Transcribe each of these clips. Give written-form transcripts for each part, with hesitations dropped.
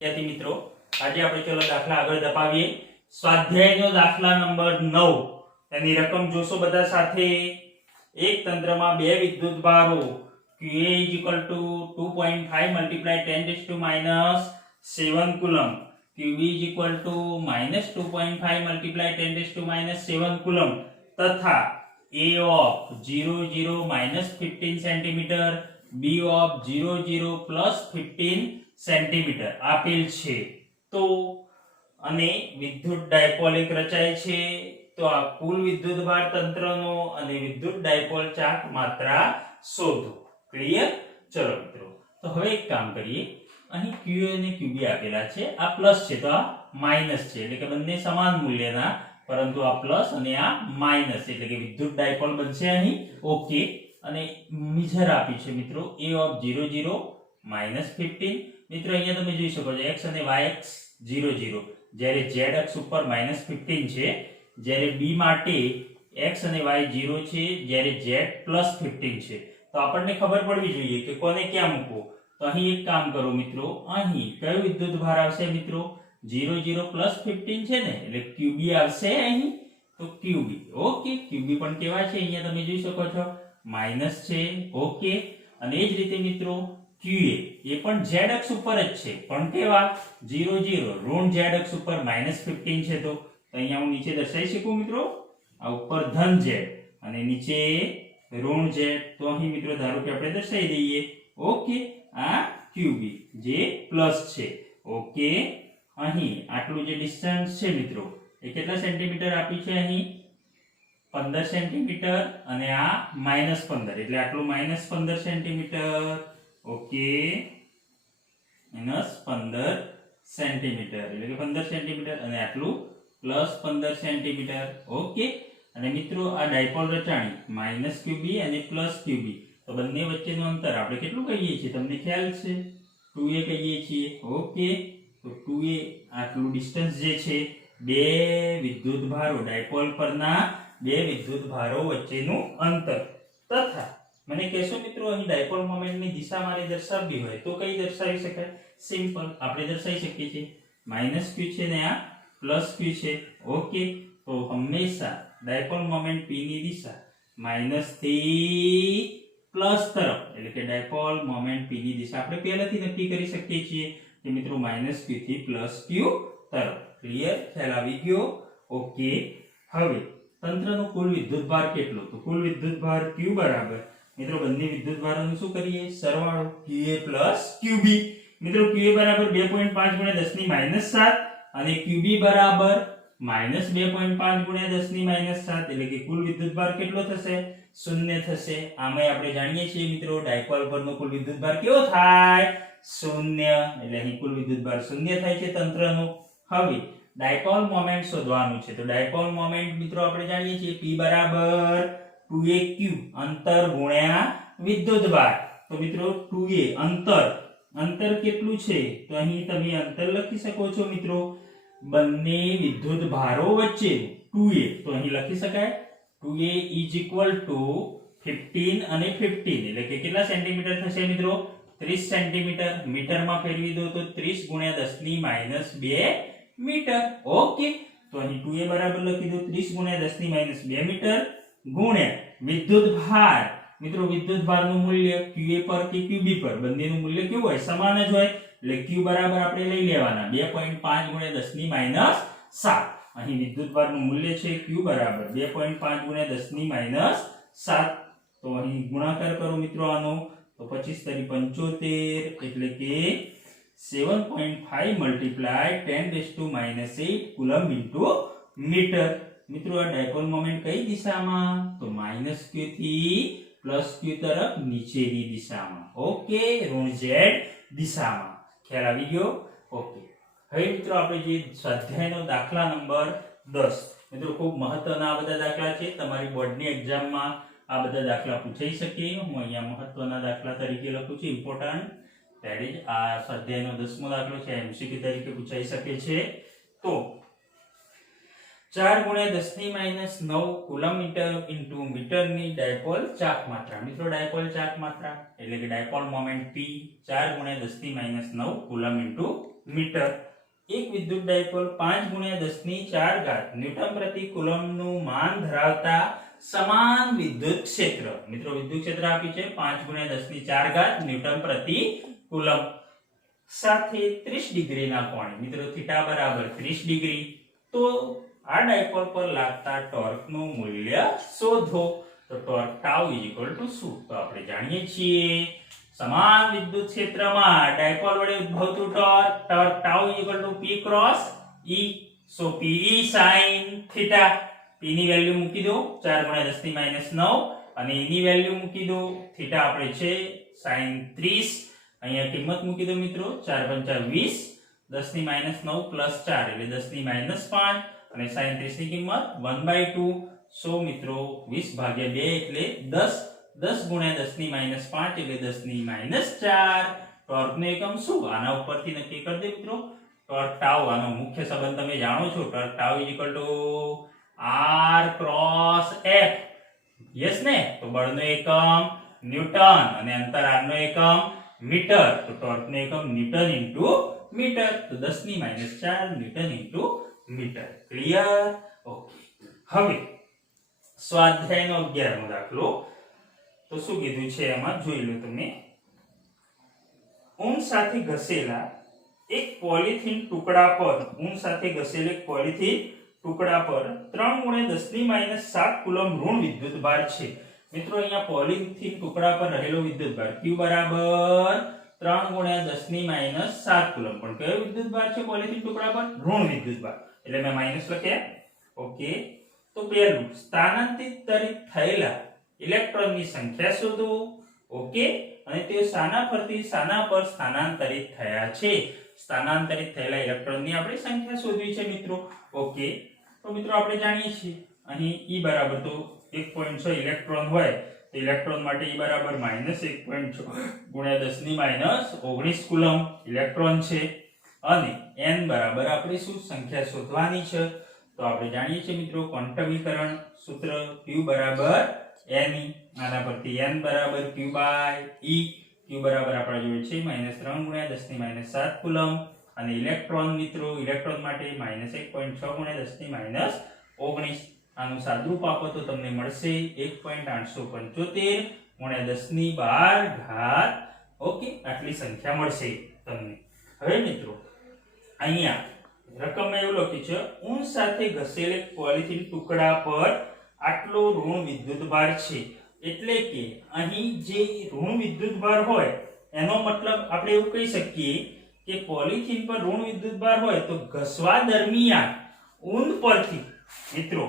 विद्यार्थी मित्रों, आज આપણે ચલો દાખલા આગળ દપાવીએ। સ્વાધ્યાયનો દાખલા નંબર 9 એની રકમ જોશો બધા સાથે। એક તંત્રમાં બે વિદ્યુતભારો QA 2.5 × 10⁻⁻7 કુલમ, QB -2.5 × 10⁻⁻7 કુલમ તથા A of 0 -15 centimetre, B of 0 +15 centimetre આપેલ છે। તો અને વિદ્યુત ડાયપોલ એક રચાય છે। તો આ કુલ વિદ્યુતભાર તંત્રનો અને વિદ્યુત ડાયપોલ ચાર્જ માત્રા શોધો। ક્લિયર? ચલો મિત્રો, તો હવે એક કામ કરીએ। અહીં QA અને QB આપેલા છે, આ પ્લસ છે તો આ માઈનસ છે, એટલે કે બંને સમાન મૂલ્યના, પરંતુ આ પ્લસ અને આ માઈનસ, એટલે કે વિદ્યુત ડાયપોલ બનશે અહીં ઓકે। અને મેજર આપી છે મિત્રો A of 0 -15। મિત્રો અહીંયા તમે જોઈ શકો છો x અને y અક્ષ 0 જ્યારે z અક્ષ ઉપર -15 છે, જ્યારે b માટે x અને y 0 છે, જ્યારે z +15 છે। તો આપણને ખબર પડવી જોઈએ કે કોને ક્યાં મૂકવો। તો અહીં એક કામ કરો મિત્રો, અહીં કયો વિદ્યુતભાર આવશે મિત્રો? 0 +15 છે ને, એટલે QB આવશે અહીં। તો QB ઓકે, QB પણ કેવા છે અહીંયા તમે જોઈ શકો છો માઈનસ છે ઓકે। અને એ જ રીતે મિત્રો QA એ પણ z અક્ષ ઉપર જ છે, પણ કેવા 0 ઋણ z અક્ષ ઉપર -15 છે। તો અહીંયા હું નીચે દર્શાવી શકું મિત્રો, આ ઉપર ધન z અને નીચે ઋણ z। તો અહીં મિત્રો ધારો કે આપણે દર્શાવી દઈએ ઓકે, આ QB જે પ્લસ છે ઓકે। અહીં આટલું જે ડિસ્ટન્સ છે મિત્રો એ કેટલા સેન્ટીમીટર આપી છે? અહીં 15 સેન્ટીમીટર અને આ -15, એટલે આટલું -15 સેન્ટીમીટર ઓકે, -15 સેન્ટીમીટર, એટલે કે 15 સેન્ટીમીટર, અને આટલું +15 સેન્ટીમીટર ઓકે। અને મિત્રો આ ડાયપોલ રચાણી -QB અને +QB, તો બંને વચ્ચેનું અંતર આપણે કેટલું કહીએ છીએ તમને ખ્યાલ છે? 2a કહીએ છીએ ઓકે। તો 2a આટલું ડિસ્ટન્સ જે છે બે વિદ્યુતભારો ડાયપોલ પરના બે વિદ્યુતભારો વચ્ચેનું અંતર। તથા મને કહેશો મિત્રો અહીં ડાયપોલ મોમેન્ટની દિશા મારે દર્શાવવી હોય તો કઈ દર્શાવી શકાય? સિમ્પલ, આપણે દર્શાવી શકીએ છીએ -q છે ને આ +q છે ઓકે। તો હંમેશા ડાયપોલ મોમેન્ટ p ની દિશા માઈનસ થી પ્લસ તરફ, એટલે કે ડાયપોલ મોમેન્ટ p ની દિશા આપણે પહેલાથી નક્કી કરી શકીએ છીએ કે મિત્રો -q થી +q તરફ। ક્લિયર? ખ્યાલ આવી ગયો ઓકે। હવે તંત્રનો કુલ વિદ્યુતભાર કેટલો? તો કુલ વિદ્યુતભાર q બરાબર મિત્રો બંને વિદ્યુતભારોનું શું કરીએ? સરવાળો QA QB। મિત્રો QA બરાબર 2.5 × 10⁻⁷ અને QB બરાબર -2.5 × 10⁻⁷, એટલે કે કુલ વિદ્યુતભાર કેટલો થશે? 0 થશે। આમાં આપણે જાણીએ છીએ મિત્રો ડાયપોલ પરનો કુલ વિદ્યુતભાર કેવો થાય? 0, એટલે અહીં કુલ વિદ્યુતભાર 0 થાય છે તંત્રનો। હવે ડાયપોલ મોમેન્ટ શોધવાનું છે। તો ડાયપોલ મોમેન્ટ મિત્રો આપણે જાણીએ છીએ P બરાબર 2aq અંતર ગુણ્યા વિદ્યુતભાર। તો મિત્રો 2a અંતર કેટલું છે? તો અહીં તમે અંતર લખી શકો છો મિત્રો બંને વિદ્યુતભારો વચ્ચે 2a, તો અહીં લખી શકાય 2a = 15 અને 15, એટલે કે કેટલા સેન્ટીમીટર થશે મિત્રો? 30 સેન્ટીમીટર। મીટરમાં ફેરવી દો તો 30 × 10⁻²મીટર ઓકે। તો અહીં 2a બરાબર લખી દો 30 × 10⁻² મીટર ગુણ્યા વિદ્યુતભાર। મિત્રો વિદ્યુતભારનું મૂલ્ય QA પર કે QB પર બંનેનું મૂલ્ય કેવું હોય? સમાન જ હોય, એટલે Q બરાબર આપણે લઈ લેવાના 2.5 × 10⁻⁷। અહીં વિદ્યુતભારનું મૂલ્ય છે Q બરાબર 2.5 × 10⁻⁷। તો અહીં ગુણાકાર કરો મિત્રો આનો, તો 25 × 75, એટલે કે 7.5 × 10⁻⁸ કુલમ × મીટર। મિત્રો આ ડાયપોલ મોમેન્ટ કઈ દિશામાં? તો -q થી +q તરફ નીચેની દિશામાં ઓકે, ઋણ z દિશામાં। ખ્યાલ આવી ગયો ઓકે। હવે મિત્રો આપણે જે સ્વાધ્યાયનો દાખલા નંબર 10, મિત્રો ખૂબ મહત્વના આ બધા દાખલા છે, તમારી બોર્ડની એક્ઝામમાં આ બધા દાખલા પૂછાઈ શકે। હું અહીંયા મહત્વના દાખલા તરીકે લખું છું ઇમ્પોર્ટન્ટ, ધેટ ઇઝ આ સ્વાધ્યાયનો 10મો દાખલો છે, MCQ તરીકે પૂછાઈ શકે છે। તો 4 ગુણ્યા 10 ની -9 કુલમ મીટર ઇન્ટુ મીટરની ડાયપોલ ચાક માત્રા. મિત્રો ડાયપોલ ચાક માત્રા એટલે કે ડાયપોલ મોમેન્ટ P 4 ગુણ્યા 10 ની -9 કુલમ ઇન્ટુ મીટર. એક વિદ્યુત ડાયપોલ 5 ગુણ્યા 10 ની 4 ઘાત ન્યૂટન પ્રતિ કુલમનું માન ધરાવતા સમાન વિદ્યુત ક્ષેત્ર. મિત્રો વિદ્યુત ક્ષેત્ર આપી છે 5 ગુણ્યા 10 ની 4 ઘાત ન્યૂટન પ્રતિ કુલમ સાથે 30 ડિગ્રીના કોણ. મિત્રો થીટા બરાબર 30 ડિગ્રી. તો આ ડાયપોલ પર લાગતા ટોર્કનું મૂલ્ય શોધો. તો ટોર્ક ટાઉ શું? તો આપણે જાણીએ છીએ સમાન વિદ્યુત ક્ષેત્રમાં ડાયપોલ વડે ઉદ્ભવતું torque tau P cross E. So P sin theta. P ની વેલ્યુ મૂકી દો 4 ગુણ્યા 10 ની -9 અને E ની વેલ્યુ મૂકી દો થીટા આપણે છે sin 30. અહીંયા કિંમત મૂકી દો મિત્રો 4 5 20 10 ની -9 પ્લસ 4 એટલે 10 ની -5 અને sin 30 ની કિંમત 1/2. સો મિત્રો 20 ભાગ્યા 2 એટલે 10. 10 ગુણ્યા 10 ની -5 એટલે 10 ની -4. ટોર્કનો એકમ શું? આના ઉપરથી નક્કી કરી દે મિત્રો. ટોર્ક ટાઉ આનો મુખ્ય સંબંધ તમે જાણો છો. Torque tau R cross F. Yes ને? તો બળનો એકમ ન્યૂટન અને અંતર r નો એકમ મીટર. તો ટોર્કનો એકમ ન્યૂટન ઇન્ટુ મીટર. તો 10 ની -4 newton into metre. Clear? Okay. હવે સ્વાધ્યાયનો 11મો દાખલો. તો શું કીધું છે એમાં જોઈ લો તમે. ઊન સાથે ઘસેલા એક પોલિથીન ટુકડા પર 3 ગુણ્યા 10 ની -7 કુલમ ઋણ વિદ્યુત ભાર છે. મિત્રો અહીંયા પોલિથીન ટુકડા પર રહેલો વિદ્યુત ભાર Q બરાબર 3 ગુણ્યા 10 ની -7 કુલમ. પણ કયો વિદ્યુત ભાર છે પોલિથીન ટુકડા પર? ઋણ વિદ્યુત ભાર. એટલે મેં માઈનસ લખ્યા. ઓકે. તો પહેલું સ્થાનાંતરિત થયેલા ઇલેક્ટ્રોનની સંખ્યા શોધો. ઓકે. અને તે શાના પરથી શાના પર સ્થાનાંતરિત થયા છે? સ્થાનાંતરિત થયેલા ઇલેક્ટ્રોનની આપણે સંખ્યા શોધવી છે મિત્રો. ઓકે. તો મિત્રો આપણે જાણીએ છીએ અહીં E બરાબર તો 1.6 ઇલેક્ટ્રોન હોય તો ઇલેક્ટ્રોન માટે E બરાબર -1.6 ગુણ્યા 10 ની -19 કુલમ ઇલેક્ટ્રોન છે. અને n બરાબર આપણે શું સંખ્યા શોધવાની છે? તો આપણે જાણીએ છીએ મિત્રો ક્વોન્ટમીકરણ સૂત્ર Q બરાબર Ne. આના પરથી n બરાબર Q/E. Q બરાબર આપણે જોઈએ છે -3 ગુણ્યા 10 ની -7 કુલમ અને ઇલેક્ટ્રોન મિત્રો ઇલેક્ટ્રોન માટે -1.6 ગુણ્યા 10 ની -19. આનું સાદુરૂપ આપો તો તમને મળશે 1.875 ગુણ્યા 10 ની 12 ઘાત. ઓકે. આટલી સંખ્યા મળશે તમને. હવે મિત્રો અહીંયા રકમમાં એવું લખ્યું છે ઊન સાથે ઘસેલે પોલિથીન ટુકડા પર આટલો ઋણ વિદ્યુત ભાર છે. એટલે કે અહીં જે ઋણ વિદ્યુત ભાર હોય એનો મતલબ આપણે એવું કહી શકીએ કે પોલિથીન પર ઋણ વિદ્યુત ભાર હોય તો ઘસવા દરમિયાન ઊન પરથી મિત્રો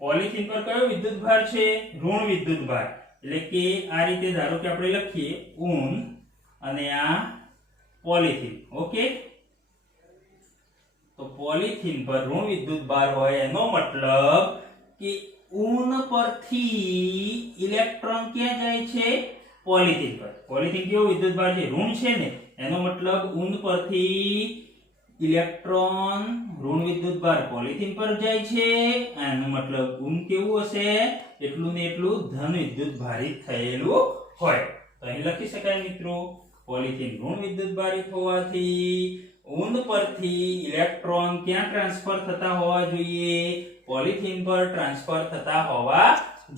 પોલિથીન પર કયો વિદ્યુત ભાર છે? ઋણ વિદ્યુત ભાર. એટલે કે આ રીતે ધારો કે આપણે લખીએ ઊન અને આ પોલિથીન. ઓકે. તો પોલિથીન પર ઋણ વિદ્યુત ભાર હોય એનો મતલબ કે ઊન પરથી ઇલેક્ટ્રોન ક્યાં જાય છે? પોલિથીન પર. પોલિથીન કેવો વિદ્યુત ભાર છે? ઋણ છે ને. એનો મતલબ ઊન પરથી ઇલેક્ટ્રોન ઋણ વિદ્યુત ભાર પોલિથીન પર જાય છે. એનો મતલબ ઊન કેવું હશે? એટલું ને એટલું ધન વિદ્યુત ભારિત થયેલું હોય. તો અહીં લખી શકાય મિત્રો પોલિથીન ઋણ વિદ્યુત ભારિત હોવાથી ઊન પરથી ઇલેક્ટ્રોન ક્યાં ટ્રાન્સફર થતા હોવા જોઈએ? પોલિથીન પર ટ્રાન્સફર થતા હોવા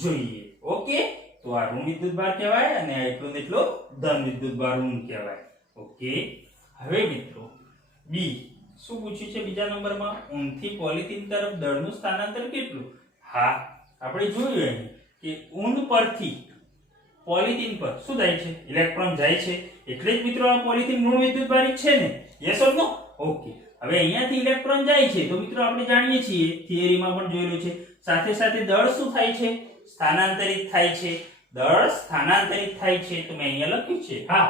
જોઈએ. ઓકે. તો આ ઋણ વિદ્યુત ભાર કહેવાય અને આ એટલું ને એટલું ધન વિદ્યુત ભાર ઋણ કહેવાય. ઓકે. હવે મિત્રો બી શું પૂછ્યું છે બીજા નંબરમાં? ઊનથી પોલિથીન તરફ દળનું સ્થાનાંતર કેટલું? હા આપણે જોયું અહીં કે ઊન પરથી પોલિથીન પર શું જાય છે? ઇલેક્ટ્રોન જાય છે. એટલે જ મિત્રો આ પોલિથીન ઋણ વિદ્યુત ભારિત છે ને. Yes or no? ઓકે. હવે અહીંયાથી ઇલેક્ટ્રોન જાય છે તો મિત્રો આપણે જાણીએ છીએ થિયરીમાં પણ જોયેલું છે સાથે સાથે દળ શું થાય છે? સ્થાનાંતરિત થાય છે. દળ સ્થાનાંતરિત થાય છે. તો મેં અહીંયા લખ્યું છે હા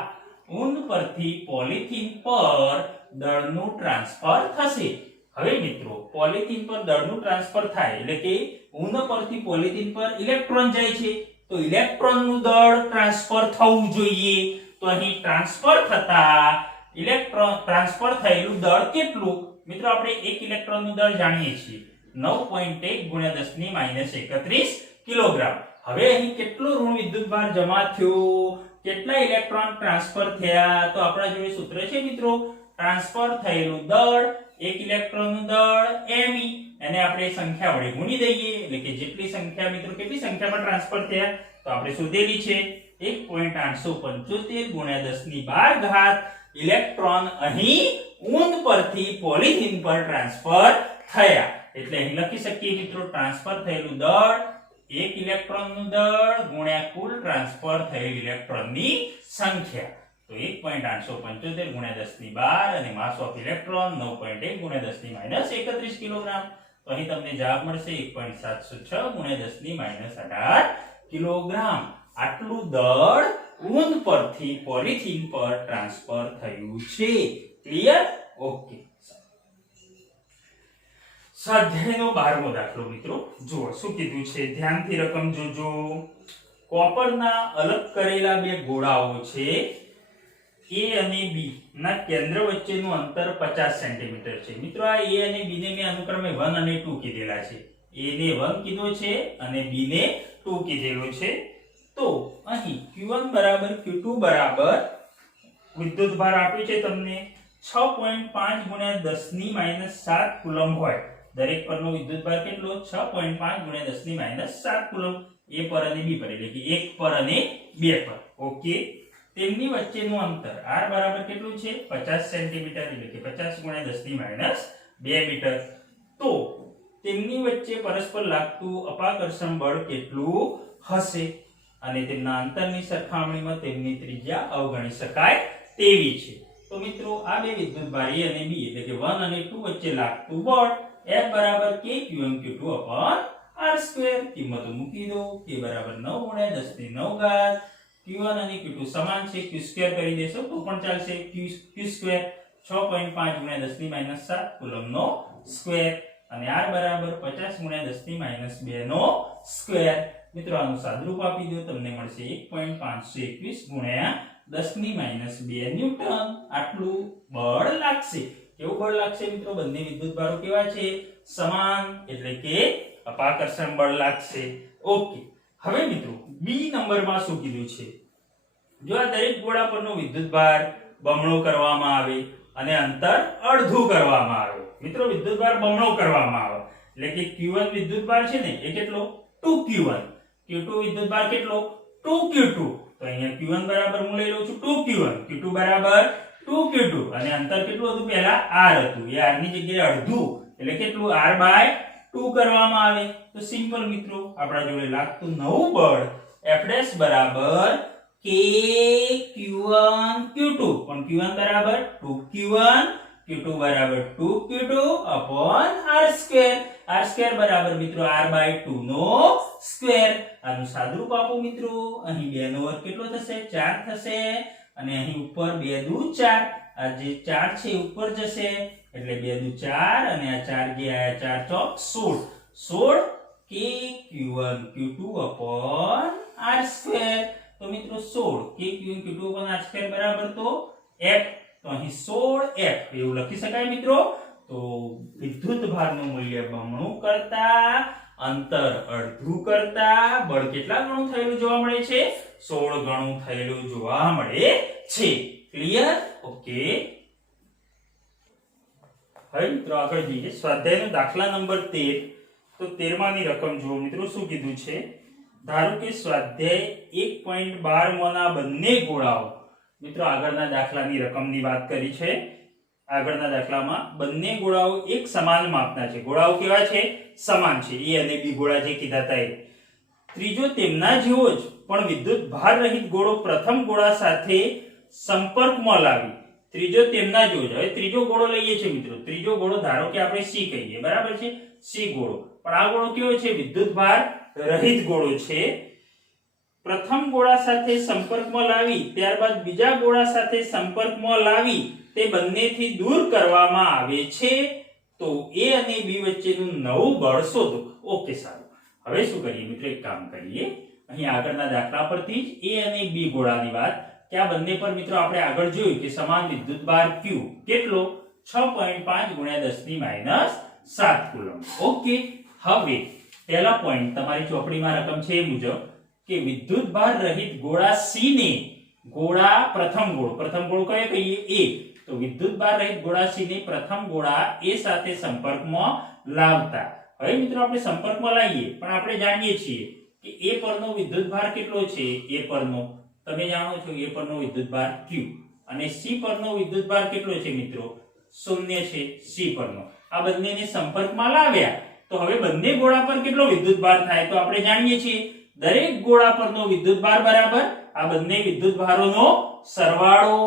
ઊન પરથી પોલિથીન પર દળનું ટ્રાન્સફર થશે. હવે મિત્રો પોલિથીન પર દળનું ટ્રાન્સફર થાય એટલે કે ઊન પરથી પોલિથીન પર ઇલેક્ટ્રોન જાય છે તો ઇલેક્ટ્રોનનું દળ ટ્રાન્સફર થવું જોઈએ. તો અહીં ટ્રાન્સફર થતા ઇલેક્ટ્રોન ટ્રાન્સફર થયેલું દળ કેટલું? મિત્રો આપણે એક ઇલેક્ટ્રોનનું દળ જાણીએ છીએ 9.1 ગુણ્યા 10 ની -31 કિલોગ્રામ. હવે અહીં કેટલો ઋણ વિદ્યુતભાર જમા થયો, કેટલા ઇલેક્ટ્રોન ટ્રાન્સફર થયા? તો આપણા જોડે સૂત્ર છે મિત્રો, ટ્રાન્સફર થયેલું દળ, એક ઇલેક્ટ્રોનનું દળ me, એને આપણે સંખ્યા વડે ગુણી દઈએ એટલે કે જેટલી સંખ્યા મિત્રો કેટલી સંખ્યામાં ટ્રાન્સફર થયા તો આપણે શોધેલી છે 1.875 ગુણ્યા 10 ની 12 ઘાત ઇલેક્ટ્રોન અહીં ઊંધ પરથી પોલિથીન પર ટ્રાન્સફર થયા. એટલે અહીં લખી શકીએ મિત્રો, ટ્રાન્સફર થયેલું દળ, એક ઇલેક્ટ્રોનનું દળ ગુણ્યા કુલ ટ્રાન્સફર થયેલ ઇલેક્ટ્રોનની સંખ્યા. તો 1.875 ગુણ્યા 10 ની 12 અને માસ ઓફ ઇલેક્ટ્રોન 9.1 ગુણ્યા 10 ની -31 કિલોગ્રામ. તો અહીં તમને જવાબ મળશે 1.706 ગુણ્યા 10 ની -18 કિલોગ્રામ. આટલું દળ ઊંધ પરથી પોલિથીન પર ટ્રાન્સફર થયું છે. ક્લિયર? ઓકે. સ્વાધ્યાયનો 12મો દાખલો મિત્રો જુઓ શું કીધું છે, ધ્યાનથી રકમ જોજો. કોપરના અલગ કરેલા બે ગોળાઓ છે A અને B ના કેન્દ્ર વચ્ચેનું અંતર 50 સેન્ટીમીટર છે. મિત્રો આ A અને B ને મેં અનુક્રમે 1 અને 2 કીધેલા છે. A ને 1 કીધો છે અને B ને 2 કીધેલો છે. તો અહીં Q1 બરાબર Q2 બરાબર વિદ્યુતભાર આપ્યું છે તમને 6.5 ગુણ્યા 10 ની -7 કુલમ હોય. દરેક પરનો વિદ્યુતભાર કેટલો? 6.5 ગુણ્યા 10 ની -7 કુલમ. A પર અને B પર એટલે કે 1 પર અને 2 પર. ઓકે. તેમની વચ્ચેનું અંતર r બરાબર કેટલું છે? 50 સેન્ટીમીટર એટલે કે 50 ગુણ્યા 10 ની -2 મીટર. તો તેમની વચ્ચે પરસ્પર લાગતું અપાકર્ષણ બળ કેટલું હશે? અને તેમના અંતરની સરખામણીમાં તેમની ત્રિજ્યા અવગણી શકાય તેવી છે. તો મિત્રો આ બે વિદ્યુતભાર A અને B એટલે કે 1 અને 2 વચ્ચે લાગતું બળ F બરાબર k Q1 Q2 r². કિંમતો મૂકી દો. k બરાબર 9 ગુણ્યા 10 ની 9 ઘાત. Q1 અને Q2 સમાન છે, q² કરી દેશો તો પણ ચાલશે. q² 6.5 ગુણ્યા 10 ની -7 કુલમનો સ્ક્વેર અને r બરાબર 50 ગુણ્યા 10 ની -2 નો સ્ક્વેર. મિત્રો આનું સાદુરૂપ આપી દો, તમને મળશે 1.521 ગુણ્યા 10 ની -2 ન્યૂટન. આટલું બળ લાગશે. કેવું બળ લાગશે મિત્રો? બંને વિદ્યુતભારો કેવા છે? સમાન, એટલે કે અપાકર્ષણ બળ લાગશે. ઓકે. હવે મિત્રો બી નંબરમાં શું કીધું છે? જો આ દરેક ગોળા પરનો વિદ્યુતભાર બમણો કરવામાં આવે અને અંતર અડધું કરવામાં આવે. મિત્રો વિદ્યુતભાર બમણો કરવામાં આવે એટલે કે Q1 વિદ્યુતભાર છે ને એ કેટલો? 2Q1. Q2 વિદ્યુતભાર કેટલો? 2Q2. તો અહીંયા Q1 બરાબર હું લઈ લઉં છું 2Q1, Q2 બરાબર 2Q2 અને અંતર કેટલું હતું? પહેલા r હતું, એ r ની જગ્યાએ અડધું એટલે કેટલું? r/2 કરવામાં આવે. તો સિમ્પલ મિત્રો આપણા જોડે લાગતું નવું બળ F' બરાબર k Q1 Q2 પણ Q1 બરાબર 2Q1, Q2 બરાબર 2Q2 r². r² બરાબર મિત્રો r/2 નો સ્ક્વેર. આનું સાદુરૂપ આપો મિત્રો. અહીં 2 નો વર્ગ કેટલો થશે? 4 થશે અને અહીં ઉપર 2 દુ 4. આ જે 4 છે ઉપર જશે એટલે 2 દુ 4 અને આ 4 જે આયા 4 ચોક 16 k Q1 Q2 r². તો મિત્રો 16 k Q1 Q2 r² બરાબર તો f. તો અહીં 16f એવું લખી શકાય મિત્રો. તો વિદ્યુતભારનું મૂલ્ય બમણું કરતા અંતર અડધું કરતા બળ કેટલા ગણું થયેલું જોવા મળે છે? 16 ગણું થયેલું જોવા મળે છે. ક્લિયર? ઓકે. હવે મિત્રો આગળ જઈએ. સ્વાધ્યાયનો દાખલા નંબર 13. તો 13 ની રકમ જુઓ મિત્રો શું કીધું છે. ધારો કે સ્વાધ્યાય 1.12 ના બંને ગોળાઓ, મિત્રો આગળના દાખલાની રકમની વાત કરી છે. આગળના દાખલામાં બંને ગોળાઓ એક સમાન માપના છે. ગોળાઓ કેવા છે? સમાન છે. A અને B ગોળા જે કીધા હતા એ. ત્રીજો તેમના જેવો જ પણ વિદ્યુત ભાર રહિત ગોળો પ્રથમ ગોળા સાથે સંપર્કમાં લાવી. ત્રીજો તેમના જેવો જ. હવે ત્રીજો ગોળો લઈએ છીએ મિત્રો. ત્રીજો ગોળો ધારો કે આપણે C કહીએ, બરાબર છે? C ગોળો. પણ આ ગોળો કેવો છે? વિદ્યુત ભાર રહિત ગોળો છે. પ્રથમ ગોળા સાથે સંપર્કમાં લાવી ત્યારબાદ બીજા ગોળા સાથે સંપર્કમાં લાવી તે બંનેથી દૂર કરવામાં આવે છે. તો A અને B વચ્ચેનું નવું બળ શોધો. ઓકે સારું. હવે શું કરીએ મિત્રો? એક કામ કરીએ. અહીં આગળના દાખલા પરથી જ A અને B ગોળાની વાત કે આ બંને પર મિત્રો આપણે આગળ જોયું કે સમાન વિદ્યુતભાર Q કેટલો? 6.5 ગુણ્યા 10 ની 7 કુલમ. ઓકે, હવે પહેલા પોઈન્ટ તમારી ચોપડીમાં રકમ છે એ મુજબ કે વિદ્યુત ભાર રહિત ગોળા C ને પ્રથમ ગોળો કયો કહીએ? A. તો વિદ્યુત ભાર રહિત ગોળા C ને પ્રથમ ગોળા A સાથે સંપર્કમાં લાવતા. હવે મિત્રો આપણે સંપર્કમાં લાવીએ, પણ આપણે જાણીએ છીએ કે A પરનો વિદ્યુત ભાર કેટલો છે? A પરનો તમે જાણો છો A પરનો વિદ્યુત ભાર Q અને C પરનો વિદ્યુત ભાર કેટલો છે મિત્રો? 0 છે C પરનો. આ બંનેને સંપર્કમાં લાવ્યા તો હવે બંને ગોળા પર કેટલો વિદ્યુત ભાર થાય? તો આપણે જાણીએ છીએ દરેક ગોળા પરનો વિદ્યુત ભાર બરાબર આ બંને વિદ્યુત ભારોનો સરવાળો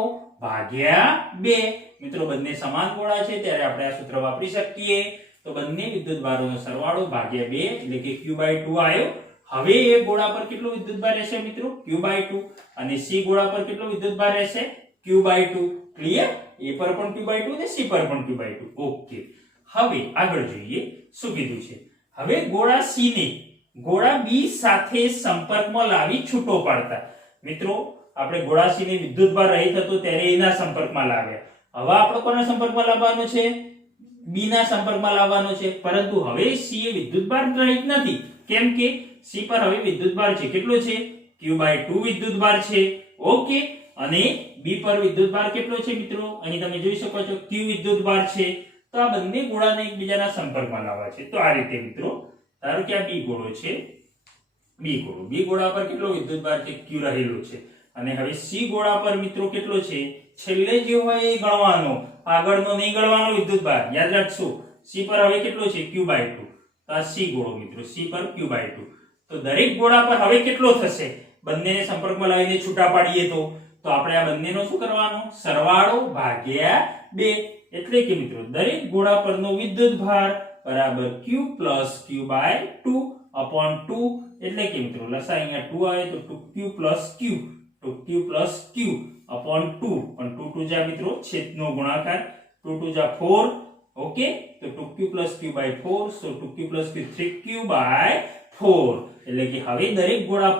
ભાગ્યા 2. મિત્રો બંને સમાન ગોળા છે ત્યારે આપણે આ સૂત્ર વાપરી શકીએ. તો બંને વિદ્યુત ભારોનો સરવાળો ભાગ્યા 2 એટલે કે Q/2 આવ્યો. હવે એ ગોળા પર કેટલો વિદ્યુત ભાર રહેશે મિત્રો? Q/2 અને C ગોળા પર કેટલો વિદ્યુત ભાર રહેશે? Q/2. ક્લિયર? A પર પણ Q/2 અને C પર પણ Q/2. ઓકે, હવે આગળ જોઈએ શું કીધું છે. હવે ગોળા C ને ગોળા B સાથે સંપર્કમાં લાવી છૂટો પાડતા. મિત્રો આપણે ગોળા C ને વિદ્યુત ભાર રહિત હતો ત્યારે એના સંપર્કમાં લાવ્યા. હવે આપણે કોના સંપર્કમાં લાવવાનો છે? B ના સંપર્કમાં લાવવાનો છે. પરંતુ હવે C એ વિદ્યુત ભાર રહિત નથી. કેમ કે C પર હવે વિદ્યુત ભાર છે. કેટલો છે? Q/2 વિદ્યુત ભાર છે. ઓકે, અને B પર વિદ્યુત ભાર કેટલો છે મિત્રો? અહીં તમે જોઈ શકો છો Q વિદ્યુત ભાર છે. તો આ બંને ગોળાને એકબીજાના સંપર્કમાં લાવવા છે. તો આ રીતે મિત્રો ધારો કે આ B ગોળો છે, B ગોળા પર કેટલો વિદ્યુત ભાર છે? Q રહેલો છે. અને હવે C ગોળા પર મિત્રો કેટલો છે? છેલ્લે જે હોય એ ગણવાનો, આગળનો નહીં ગણવાનો વિદ્યુત ભાર. યાદ રાખશો C પર હવે કેટલો છે? Q/2. તો આ C ગોળો મિત્રો, C પર Q/2. તો દરેક ગોળા પર હવે કેટલો થશે? બંનેને સંપર્કમાં લાવીને છૂટા પાડીએ તો આપણે આ બંનેનો શું કરવાનો? સરવાળો ભાગ્યા 2. એટલે કે મિત્રો દરેક ગોળા પરનો વિદ્યુત ભાર બરાબર Q + Q/2 upon 2. એટલે કે મિત્રો લસા અહીંયા 2 આવે તો 2Q + Q, 2Q + Q upon 2. પણ 2 જા મિત્રો છેદનો ગુણાકાર, 2 જા 4. ઓકે, તો 2Q + Q/4, so 2Q + Q 3Q/4. એટલે કે હવે દરેક ગોળા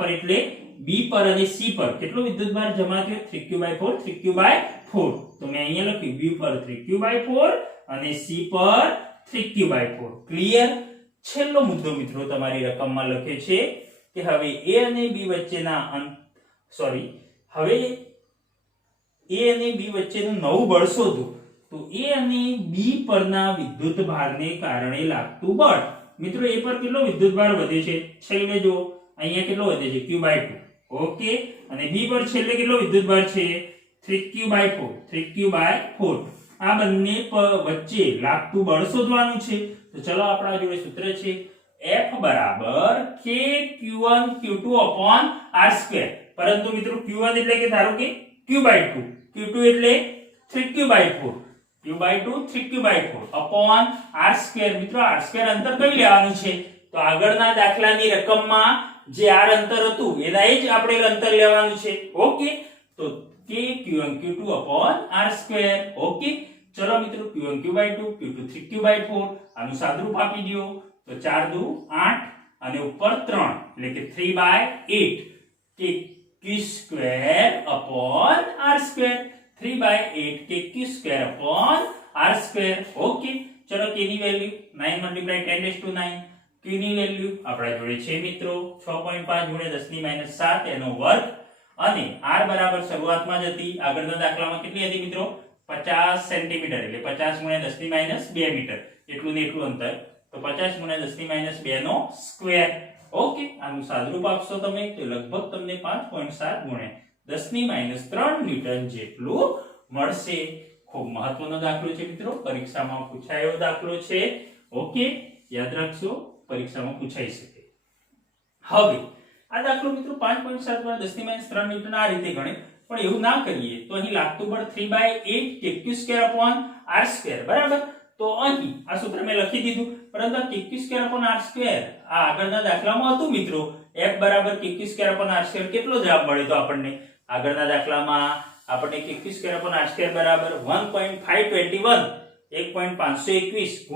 પર એટલે B પર અને C પર કેટલો વિદ્યુત ભાર જમા થયો? 3Q/4, 3Q/4. તો મેં અહીંયા લખ્યું B પર 3Q/4 અને C પર 3Q/4. ક્લિયર? છેલ્લો મુદ્દો મિત્રો તમારી રકમમાં લખે છે કે હવે A અને B વચ્ચેના હવે A અને B વચ્ચેનું નવું બળ શોધો. તો A અને B પરના વિદ્યુત ભારને કારણે લાગતું બળ. મિત્રો A પર કેટલો વિદ્યુત ભાર વધે છે? છેલ્લે જો અહીંયા કેટલો વધે છે? Q/2. ઓકે, અને B પર છેલ્લે કેટલો વિદ્યુત ભાર છે? 3Q/4. આ બંને વચ્ચે લાગતું બળ શોધવાનું છે. તો ચલો આપણા જોડે સૂત્ર છે F બરાબર K Q1 Q2 R². પરંતુ મિત્રો Q1 એટલે કે ધારો કે Q/2, Q2 એટલે 3Q/4, Q/2 3Q/4 upon R². મિત્રો R² અંતર કઈ લેવાનું છે? તો આગળના દાખલાની રકમમાં જે R અંતર હતું એના જ આપણે અંતર લેવાનું છે. ઓકે, તો K Q1 Q2 upon R². Okay, ચલો મિત્રો Q1 Q/2, Q2 3Q/4. આનું સાદરૂપ આપી દો તો 4 દુ 8 અને ઉપર 3 એટલે કે 3/8 કે Q² upon R². 3/8 કે Q² upon R². ઓકે, ચલો K ની વેલ્યુ 9 × 10⁹. Q ની વેલ્યુ આપણા જોડે છે મિત્રો 6.5 × 10⁻7 એનો વર્ગ. અને R બરાબર શરૂઆતમાં જ હતી, આગળના દાખલામાં કેટલી હતી મિત્રો? 50 સેન્ટીમીટર એટલે 50 × 10⁻2 મીટર. એટલું ને એટલું અંતર. તો 50 × 10⁻2 નો સ્ક્વેર. ઓકે, આનું સાદરૂપ આપશો તમે તો લગભગ તમને 5.7 × 10⁻3 ન્યૂટન જેટલું મળશે. ખૂબ મહત્વનો દાખલો છે મિત્રો, પરીક્ષામાં પૂછાયેલો દાખલો છે. ઓકે, યાદ રાખશો, પરીક્ષામાં પૂછાઈ શકે. હવે આ દાખલો મિત્રો 5.7 × 10⁻3 ન્યૂટન આ રીતે ગણે. પણ એવું ના કરીએ તો અહીં લાગતું બળ 3/8 કે Q² R². બરાબર? તો અહીં આ સૂત્ર મેં લખી દીધું, પરંતુ આ Q² R² આ આગળના દાખલામાં હતું મિત્રો. F બરાબર Q² R² કેટલો જવાબ મળે? તો આપણને આગળના દાખલામાં આપણને Q² R² બરાબર 1.521 1.521 ×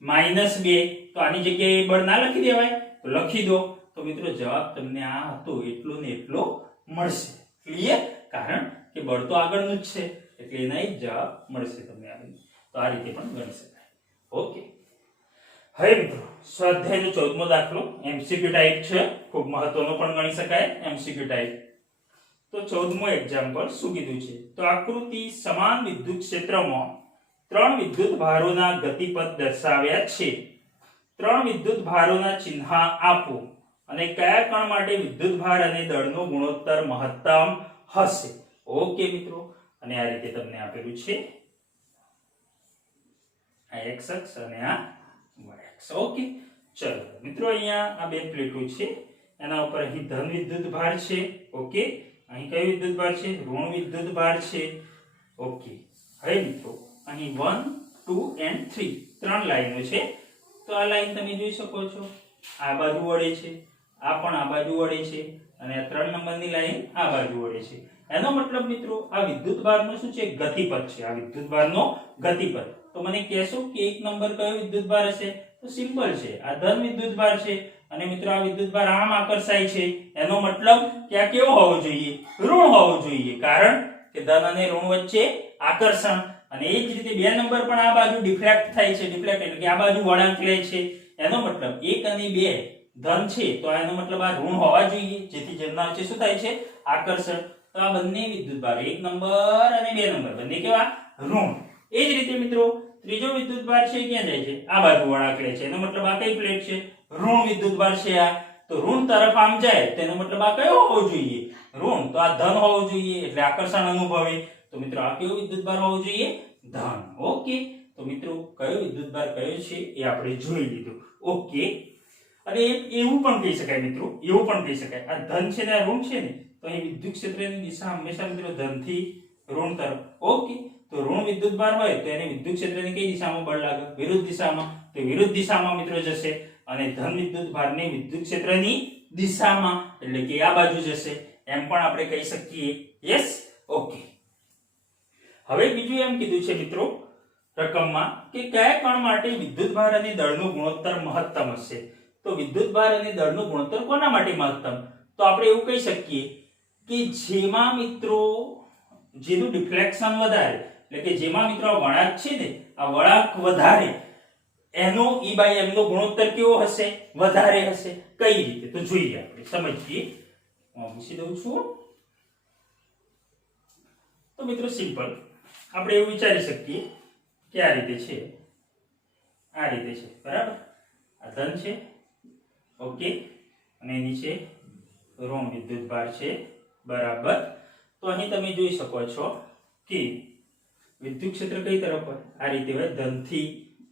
10⁻2. તો આની જગ્યાએ બળ ના લખી દેવાય? તો લખી દો. તો મિત્રો જવાબ તમને આ હતો એટલો ને એટલો મળશે. ક્લિયર? કારણ કે બળ તો આગળનું જ છે એટલે એના જ જવાબ મળશે તમને. તો આ રીતે પણ ગણી શકાય. ઓકે, હવે મિત્રો સ્વાધ્યાયનો 14મો દાખલો એમસીક્યુ ટાઈપ છે, ખૂબ મહત્વનો પણ ગણી શકાય એમસીક્યુ ટાઈપ. તો 14મો એક્ઝામ્પલ શું કીધું છે, તો આકૃતિ સમાન વિદ્યુત ક્ષેત્રમાં 3 વિદ્યુત ભારોના ગતિપથ દર્શાવ્યા છે. 3 વિદ્યુત ભારોના ચિહ્ન આપો અને કયા કણ માટે વિદ્યુત ભાર અને દળનો ગુણોત્તર મહત્તમ હશે. ઓકે મિત્રો, અને આ રીતે તમને આપેલું છે, આ x અક્ષ અને આ y અક્ષ. ઓકે, ચલો મિત્રો, અહીંયા આ બે પ્લેટો છે, એના ઉપર અહીં ધન વિદ્યુત ભાર છે. ઓકે, અહીં કયો વિદ્યુત ભાર છે, ઋણ વિદ્યુત ભાર છે. ઓકે, હવે મિત્રો અહીં 1 2 and 3 ત્રણ લાઈનો છે. તો આ લાઈન તમે જોઈ શકો છો, આ બાજુ વળે છે, આ પણ આ બાજુ વળે છે, અને આ 3 નંબરની લાઈન આ બાજુ વળે છે. એનો મતલબ મિત્રો આ વિદ્યુત ભારનો શું છે, ગતિપથ છે. આ વિદ્યુત ભારનો ગતિપથ. તો મને કહેશો કે 1 નંબર કયો વિદ્યુત ભાર હશે, તો સિમ્પલ છે, આ ધન વિદ્યુત ભાર છે. અને મિત્રો આ વિદ્યુત ભાર આમ આકર્ષાય છે, એનો મતલબ કે આ કેવો હોવો જોઈએ, ઋણ હોવો જોઈએ, કારણ કે ધન અને ઋણ વચ્ચે આકર્ષણ. અને એ જ રીતે 2 નંબર પણ આ બાજુ ડિફ્લેક્ટ થાય છે, ડિફ્લેક્ટ એટલે કે આ બાજુ વળાંક લે છે. એનો મતલબ 1 અને 2 ધન છે, તો એનો મતલબ આ ઋણ હોવા જોઈએ, જેથી જેમના વચ્ચે શું થાય છે, આકર્ષણ. તો આ બંને વિદ્યુત ભાર 1 નંબર અને 2 નંબર બંને કેવા, ઋણ. એ જ રીતે મિત્રો ત્રીજો વિદ્યુત ભાર છે, ક્યાં જાય છે, આ બાજુ વળાંક લે છે. એનો મતલબ આ કઈ પ્લેટ છે, ઋણ વિદ્યુત ભાર છે આ. તો ઋણ તરફ આમ જાય, તેનો મતલબ આ કયો હોવો જોઈએ, ઋણ. તો આ ધન હોવો જોઈએ, એટલે આકર્ષણ અનુભવે. તો મિત્રો આ કેવો વિદ્યુત ભાર હોવો જોઈએ, ધન. ઓકે, તો મિત્રો કયો વિદ્યુત ભાર કયો છે એ આપણે જોઈ લીધું. ઓકે, અને એવું પણ કહી શકાય મિત્રો, એવું પણ કહી શકાય, આ ધન છે ને આ ઋણ છે ને, તો અહીં વિદ્યુત ક્ષેત્રની દિશા હંમેશા મિત્રો ધનથી ઋણ તરફ. ઓકે, તો ઋણ વિદ્યુત ભાર હોય તો એને વિદ્યુત ક્ષેત્રની કઈ દિશામાં બળ લાગે, વિરુદ્ધ દિશામાં. તો વિરુદ્ધ દિશામાં મિત્રો જશે. અને ધન વિદ્યુત ભારને વિદ્યુત ક્ષેત્રની દિશામાં, એટલે કે આ બાજુ જશે, એમ પણ આપણે કહી શકીએ. યસ. ઓકે, હવે બીજું એમ કીધું છે મિત્રો રકમમાં કે કયા કણ માટે વિદ્યુત ભાર અને દળનો ગુણોત્તર મહત્તમ હશે. તો વિદ્યુત ભાર અને દળનો ગુણોત્તર કોના માટે મહત્તમ, તો આપણે એવું કહી શકીએ કે જેમાં મિત્રો જેનું ડિફ્લેક્શન વધારે, એટલે કે જેમાં મિત્રો આ વળાંક છે ને, આ વળાંક વધારે, એનો E બાય M નો ગુણોત્તર કેવો હશે, વધારે હશે. કઈ રીતે, તો જોઈએ, આપણે સમજીએ. હું મૂકી દઉં છું. તો મિત્રો સિમ્પલ આપણે એવું વિચારી શકીએ કે આ રીતે છે, આ રીતે છે, બરાબર. આ ધન છે. ઓકે, અને નીચે ઋણ વિદ્યુત ભાર છે, બરાબર. તો અહીં તમે જોઈ શકો છો કે વિદ્યુત ક્ષેત્ર કઈ તરફ હોય, આ રીતે હોય, ધનથી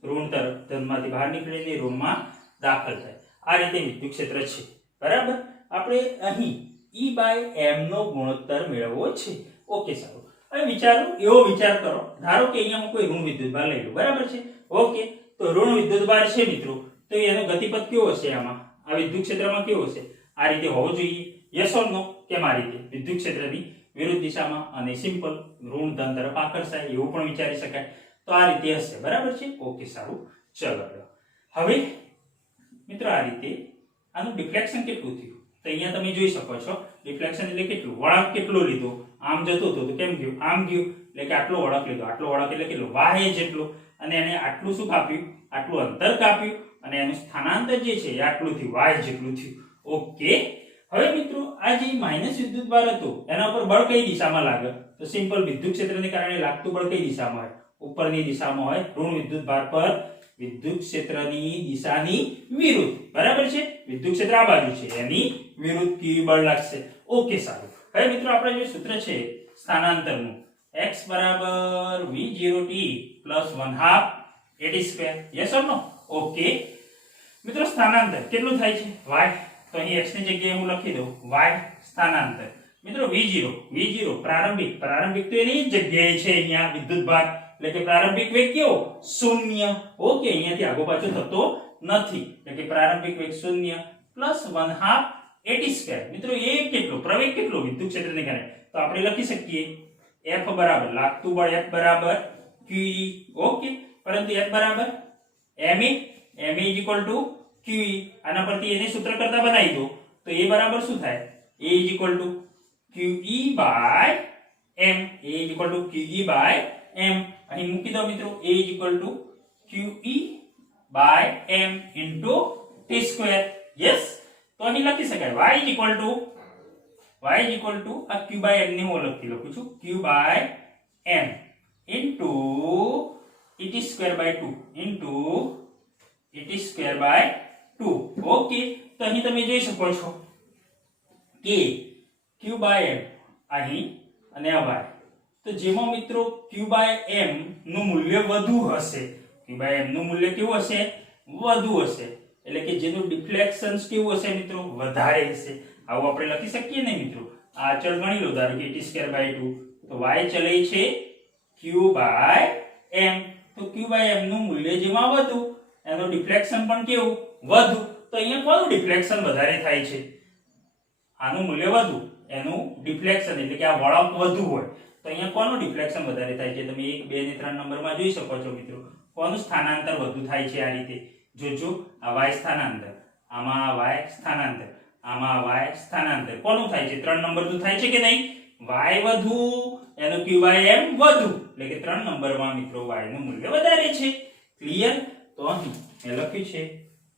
ઋણ તરફ, ધનમાંથી બહાર નીકળીને ઋણમાં દાખલ થાય, આ રીતે વિદ્યુત ક્ષેત્ર છે, બરાબર. આપણે અહીં E બાય M નો ગુણોત્તર મેળવવો છે. ઓકે, સારું. હવે વિચારો, એવો વિચાર કરો, ધારો કે અહીંયા હું કોઈ ઋણ વિદ્યુત ભાર લઈ લઉં, બરાબર છે. ઓકે, તો ઋણ વિદ્યુત ભાર છે મિત્રો, તો એનો ગતિપથ કેવો હશે, આમાં આ વિદ્યુત ક્ષેત્રમાં કેવો હશે, આ રીતે હોવો જોઈએ. યસ ઓર નો, કેમ આ રીતે વિદ્યુત ક્ષેત્રની વિરુદ્ધ દિશામાં, અને સિમ્પલ ઋણ ધન તરફ આકર્ષાય, એવું પણ વિચારી શકાય. તો આ રીતે હશે, બરાબર છે. ઓકે, સારું. ચલો હવે મિત્રો આ રીતે આનું ડિફ્લેક્શન કેટલું થયું, તો અહીંયા તમે જોઈ શકો છો. ડિફ્લેક્શન એટલે કેટલું, વળાંક કેટલો લીધો, આમ જતો હતો તો કેમ ગયું, આમ ગયું, એટલે કે આટલો વળાંક લીધો. આટલો વળાંક એટલે કેટલો, y જેટલો. અને એને આટલું શું કાપ્યું, આટલું અંતર કાપ્યું, અને એનું સ્થાનાંતર જે છે એ આટલું થયું, y જેટલું થયું. ઓકે, હવે મિત્રો આ જે માઈનસ વિદ્યુત ભાર હતો એના ઉપર બળ કઈ દિશામાં લાગે, તો સિમ્પલ વિદ્યુત ક્ષેત્રને કારણે લાગતું બળ કઈ દિશામાં હોય, ઉપરની દિશામાં હોય. ઋણ વિદ્યુત ભાર પર વિદ્યુત ક્ષેત્રની દિશાની વિરુદ્ધ, બરાબર છે. વિદ્યુત ક્ષેત્ર આ બાજુ છે, એની વિરુદ્ધ કેવી બળ લાગશે. ઓકે, સારું. હવે મિત્રો આપણે જે સૂત્ર છે સ્થાનાંતરનું, x બરાબર v0t plus 1/2 at². Yes or no. Okay મિત્રો, સ્થાનાંતર કેટલું થાય છે, y. તો અહીં x ની જગ્યાએ હું લખી દઉં y સ્થાનાંતર. મિત્રો v0 પ્રારંભિક તો એની જ જગ્યાએ છે, અહીંયા વિદ્યુત ભાર, એટલે કે પ્રારંભિક વેગ કેવો, 0. ઓકે, અહીંયાથી આગો પાછો થતો નથી, એટલે કે પ્રારંભિક વેગ 0 પ્લસ 1/2 at². મિત્રો એ કેટલો, પ્રવેગ કેટલો વિદ્યુત ક્ષેત્રને કારણે, તો આપણે લખી શકીએ F બરાબર લાગતું બળ, F બરાબર QE. ઓકે, પરંતુ F બરાબર ma QE. આના પરથી એને સૂત્ર કરતા બનાવી દો, તો એ બરાબર શું થાય, A QE by M. A QE by M અહીં મૂકી દો મિત્રો. A QE by m into t square. Yes, તો અહીં લખી શકાય y is equal to આ q by m ની હું લખી લખું છું q by m into et square by 2 into et square by 2. Okay, તો અહીં તમે જોઈ શકો છો કે q by m અહીં અને આ y, તો જેમાં મિત્રો q by m નું મૂલ્ય વધુ હશે, q by m નું મૂલ્ય કેવું હશે? વધુ હશે, એટલે કે જેનું ડિફ્લેક્શન કેવું હશે મિત્રો? વધારે હશે. આવું આપણે લખી શકીએ ને મિત્રો. આ અચળ ગણી લો, ધારો કે et square by 2, તો y ચલે છે q by m, તો q by m નું મૂલ્ય જેમાં વધુ એનું ડિફ્લેક્શન પણ કેવું? વધુ. તો અહીંયા કોનું ડિફ્લેક્શન વધારે થાય છે? આનું મૂલ્ય વધુ, એનું ડિફ્લેક્શન એટલે કે આ વળાંક વધુ હોય, તો અહીંયા કોનું ડિફ્લેક્શન વધારે થાય છે? તમે 1, 2 અને 3 નંબરમાં જોઈ શકો છો મિત્રો. કોનું સ્થાનાંતર વધુ થાય છે? આ રીતે જોજો, આ y સ્થાનાંતર, આમાં y સ્થાનાંતર, આમાં y સ્થાનાંતર કોનું થાય છે? 3 નંબરનું થાય છે કે નહીં? y વધુ એનો q by m વધુ, એટલે કે 3 નંબરમાં મિત્રો y નું મૂલ્ય વધારે છે. ક્લિયર? તો અહીં મેં લખ્યું છે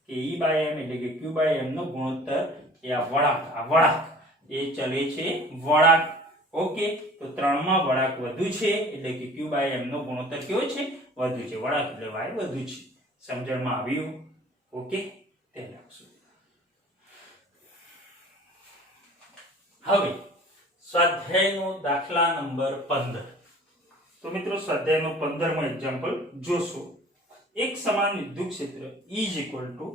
કે e by m એટલે કે q by m નો ગુણોત્તર એ આ વળાંક એ ચલે છે વળાંક. ઓકે, તો 3 માં વળાંક વધુ છે એટલે કે q by m નો ગુણોત્તર કેવો છે? વધુ છે. વળાંક એટલે y વધુ છે. સમજણમાં આવ્યું? ઓકે, તે લખશું. હવે સ્વાધ્યાયનો દાખલા નંબર 15. તો મિત્રો સ્વાધ્યાયનો 15મો એક્ઝામ્પલ જોશો. એક સમાન વિદ્યુત ક્ષેત્ર E is equal to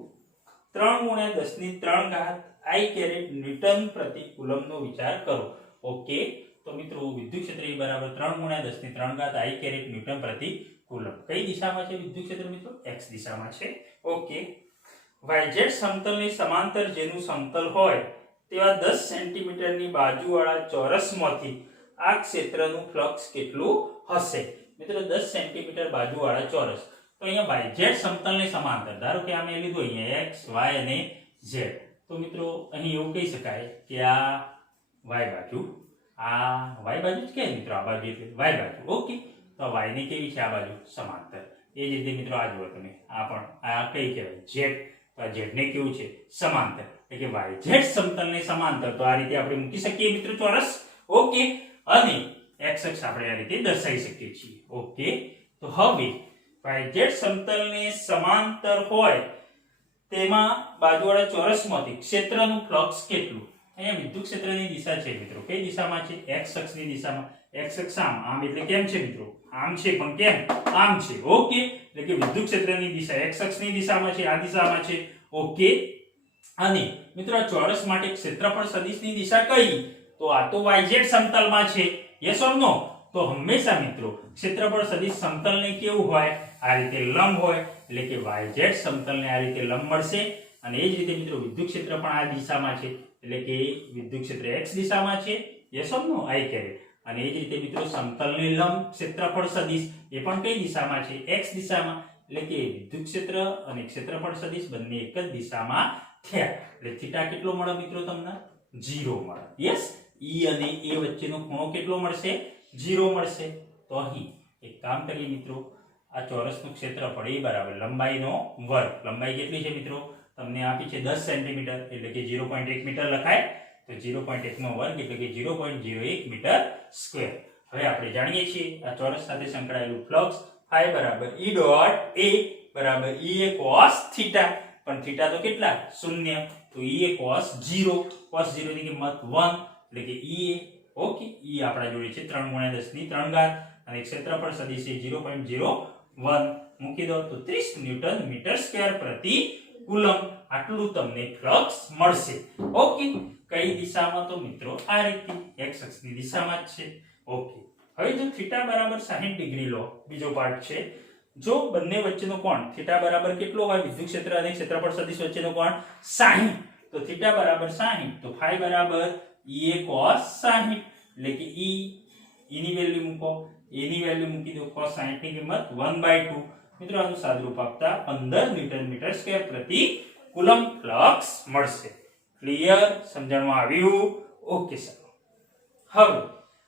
3 × 10⁻³ I caret newton પ્રતિ કુલમ્બનો વિચાર કરો. ઓકે, તો મિત્રો વિદ્યુત ક્ષેત્ર E બરાબર 3 × 10⁻³ I કેરેટ ન્યૂટન પ્રતિ કુલમ્બ. કઈ દિશામાં છે વિદ્યુત ક્ષેત્ર મિત્રો? x દિશામાં છે. ઓકે, yz સમતલની સમાંતર જેનું સમતલ હોય તેવા 10 સેન્ટીમીટરની બાજુવાળા ચોરસમાંથી આ ક્ષેત્રનું ફ્લક્સ કેટલું હશે? મિત્રો 10 સેન્ટીમીટર બાજુવાળા ચોરસ, તો અહીંયા yz સમતલની સમાંતર, ધારો કે આ મેં લીધું અહીંયા x, y અને z, તો મિત્રો અહીં એવું કહી શકાય કે આ y બાજુ, આ y બાજુ જ કે મિત્રો, આ બાજુ એટલે y બાજુ. ઓકે, તો y ની કેવી છે? આ બાજુ સમાંતર. એ જ રીતે મિત્રો આ જુઓ તમે, આ પણ આ કઈ કહેવાય? z, તો આ z ને કેવું છે? સમાંતર, એટલે કે yz સમતલની સમાંતર. તો આ રીતે આપણે મૂકી શકીએ મિત્રો ચોરસ. ઓકે, અને x અક્ષ આપણે આ રીતે દર્શાવી શકીએ છીએ. ઓકે, તો હવે yz સમતલની સમાંતર હોય તેમાં બાજુવાળા ચોરસમાંથી ક્ષેત્રનું ફ્લક્સ કેટલું? અહીંયા વિદ્યુત ક્ષેત્રની દિશા છે મિત્રો, કઈ દિશામાં છે? x અક્ષની દિશામાં. x અક્ષ આમ એટલે કેમ છે મિત્રો? આમ છે, પણ કેમ? આમ છે. ઓકે, એટલે કે વિદ્યુત ક્ષેત્રની દિશા x અક્ષની દિશામાં છે, આ દિશામાં છે. ઓકે, અને મિત્રો આ ચોરસ માટે ક્ષેત્રફળ સદિશની દિશા કઈ? તો આ તો yz સમતલમાં છે. યસ ઓર નો? તો હંમેશા મિત્રો ક્ષેત્રફળ સદિશ સમતલને કેવું હોય? આ રીતે લંબ હોય, એટલે કે yz સમતલને આ રીતે લંબ મળશે. અને એ જ રીતે મિત્રો વિદ્યુત ક્ષેત્ર પણ આ દિશામાં છે, એટલે કે વિદ્યુત ક્ષેત્ર x દિશામાં છે. Yes or no? I caret. અને એ જ રીતે મિત્રો સમતલને લંબ ક્ષેત્રફળ સદિશ એ પણ કઈ દિશામાં છે? x દિશામાં. એટલે કે વિદ્યુત ક્ષેત્ર અને ક્ષેત્રફળ સદિશ બંને એક જ દિશામાં થયા, એટલે થીટા કેટલો મળે મિત્રો તમને? 0 મળે. યસ, e અને a વચ્ચેનો ખૂણો કેટલો મળશે? 0 મળશે. તો અહીં એક કામ કરીએ મિત્રો, આ ચોરસનું ક્ષેત્રફળ એ બરાબર લંબાઈનો વર્ગ. લંબાઈ કેટલી છે મિત્રો? તમને આપી છે 10 સેન્ટીમીટર, એટલે કે 0.1 મીટર લખાય. તો 0.1 નો વર્ગ એટલે કે 0.01 મીટર સ્ક્વેર. હવે આપણે જાણીએ છીએ આ ચોરસ સાથે સંકળાયેલું ફ્લક્સ phi બરાબર E ડોટ A બરાબર EA cos થીટા. પણ થીટા તો કેટલા? 0. તો EA cos 0, cos 0 ની કિંમત 1, એટલે કે EA. ઓકે, E આપણા જોડે છે 3 × 10⁻³ અને ક્ષેત્રફળ સદિશ છે 0.01. મૂકી દો તો 30 ન્યૂટન મીટર સ્ક્વેર પ્રતિ કુલમ્બ. આટલું તમને ફ્લક્સ મળશે. ઓકે, કઈ દિશામાં? તો મિત્રો આ રીતે x અક્ષની દિશામાં જ છે. ઓકે, હવે જો થીટા બરાબર 60 ડિગ્રી લો, બીજો પાર્ટ છે. જો બંને વચ્ચેનો કોણ થીટા બરાબર કેટલો હોય? વિદ્યુત ક્ષેત્ર અને ક્ષેત્રફળ સદિશ વચ્ચેનો કોણ 60. તો થીટા બરાબર 60, તો phi બરાબર EA cos 60, એટલે કે E ની વેલ્યુ મૂકો, A ની વેલ્યુ મૂકી દો. cos 60 ની કિંમત 1/2. મિત્રો આનું સાદુરૂપ આપતા 15 ન્યૂટન મીટર સ્ક્વેર પ્રતિ કુલમ્બ ફ્લક્સ મળશે. ક્લિયર? સમજણમાં આવ્યું? Okay sir. હવે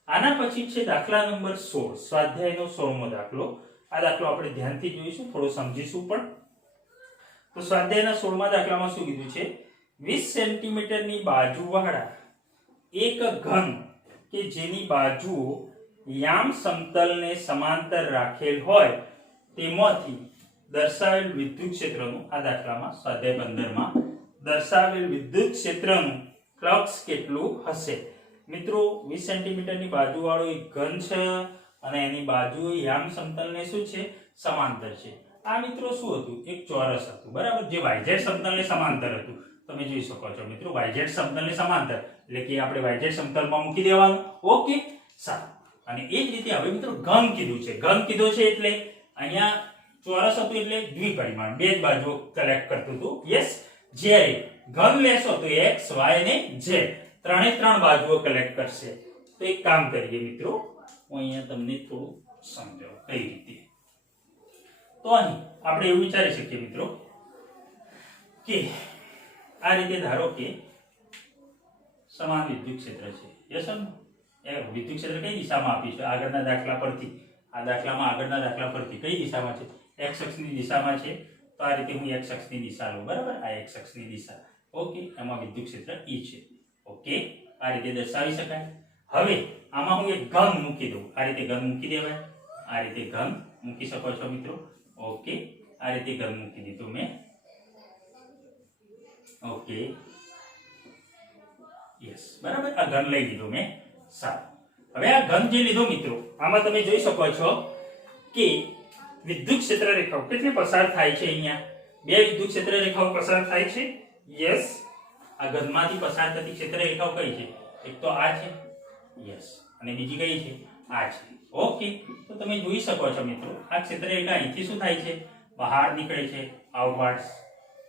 આના પછી છે દાખલા નંબર 16, સ્વાધ્યાયનો 16મો દાખલો. આ દાખલો આપણે ધ્યાનથી જોઈશું, થોડું સમજીશું પણ. તો સ્વાધ્યાયના 16મા દાખલામાં શું કીધું છે? 20 સેન્ટીમીટરની બાજુવાળા એક ઘન કે જેની બાજુઓ યામ સમતલને સમાંતર રાખેલ હોય તેમાંથી દર્શાવેલ વિદ્યુત ક્ષેત્રનું, આ દાખલામાં સ્વાધ્યાય 15માં દર્શાવેલ વિદ્યુત ક્ષેત્રનું ફ્લક્સ કેટલું હશે? મિત્રો 20 સેન્ટીમીટરની બાજુવાળો એક ઘન છે અને એની બાજુ યામ સમતલને શું છે? સમાંતર છે. આ મિત્રો શું હતું? એક ચોરસ હતું, બરાબર, જે yz સમતલને સમાંતર હતું. તમે જોઈ શકો છો મિત્રો, yz સમતલને સમાંતર એટલે કે આપણે yz સમતલમાં મૂકી દેવાનું. ઓકે, સારું. અને એ જ રીતે હવે મિત્રો ઘન કીધું છે. ઘન કીધો છે એટલે અહીંયા ચોરસ હતું એટલે દ્વિપરિમાણ, બે જ બાજુઓ કલેક્ટ કરતું હતું. યસ, જ્યારે ઘન લેશો તો x, y અને z ત્રણે ત્રણ બાજુઓ કલેક્ટ કરશે. તો એક કામ કરીએ મિત્રો, હું અહીંયા તમને થોડું સમજાવું કઈ રીતે. તો અહીં આપણે એવું વિચારી શકીએ મિત્રો કે આ રીતે ધારો કે સમાન વિદ્યુત ક્ષેત્ર છે. યસ સર, એ વિદ્યુત ક્ષેત્ર કઈ દિશામાં આપ્યું છે? આગળના દાખલા પરથી, આ દાખલામાં આગળના દાખલા પરથી કઈ દિશામાં છે? x અક્ષની દિશામાં છે. તો આ રીતે હું x અક્ષની દિશા લઉં, બરાબર, આ x અક્ષની દિશા. ઓકે, એમાં વિદ્યુત ક્ષેત્ર E છે. ઓકે, આ રીતે દર્શાવી શકાય. હવે આમાં હું એક ઘન મૂકી દઉં, આ રીતે ઘન મૂકી દેવાય, આ રીતે ઘન મૂકી શકો છો મિત્રો. ઓકે, આ રીતે ઘન મૂકી દીધું મેં. ઓકે, યસ, બરાબર, આ ઘન લઈ લીધું મેં. સારું. હવે આ ઘન જે લીધો મિત્રો, આમાં તમે જોઈ શકો છો કે વિદ્યુત ક્ષેત્ર રેખાઓ કેટલી પસાર થાય છે? અહીંયા બે વિદ્યુત ક્ષેત્ર રેખાઓ પસાર થાય છે. યસ, આ ઘનમાંથી પસાર થતી ક્ષેત્ર રેખાઓ કઈ છે? એક તો આ છે, યસ, અને બીજી કઈ છે? આ છે. ઓકે, તો તમે જોઈ શકો છો મિત્રો, આ ક્ષેત્ર રેખા અહીંથી શું થાય છે? બહાર નીકળે છે, આઉટવર્ડ્સ.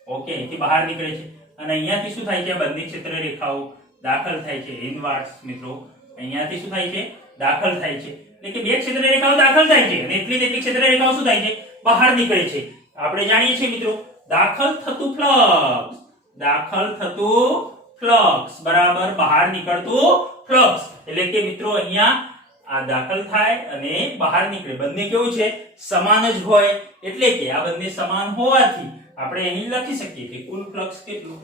ઓકે, અહીંથી બહાર નીકળે છે અને અહીંયાથી શું થાય છે? આ બંને ક્ષેત્ર રેખાઓ દાખલ થાય છે ઇનવર્ડ્સ. મિત્રો અહીંયાથી શું થાય છે? દાખલ થાય છે. એટલે કે બે ક્ષેત્ર રેખાઓ દાખલ થાય છે અને એટલી તેટલી ક્ષેત્ર રેખાઓ શું થાય છે? બહાર નીકળે છે. આપણે જાણીએ છીએ મિત્રો, દાખલ થતું ફ્લક્સ બરાબર બહાર નીકળતું ફ્લક્સ. એટલે કે મિત્રો અહીંયા આ દાખલ થાય અને બહાર નીકળે, બંને કેવું છે? સમાન જ હોય. એટલે કે આ બંને સમાન હોવાથી આપણે અહીં લખી શકીએ કે કુલ ફ્લક્સ કેટલું?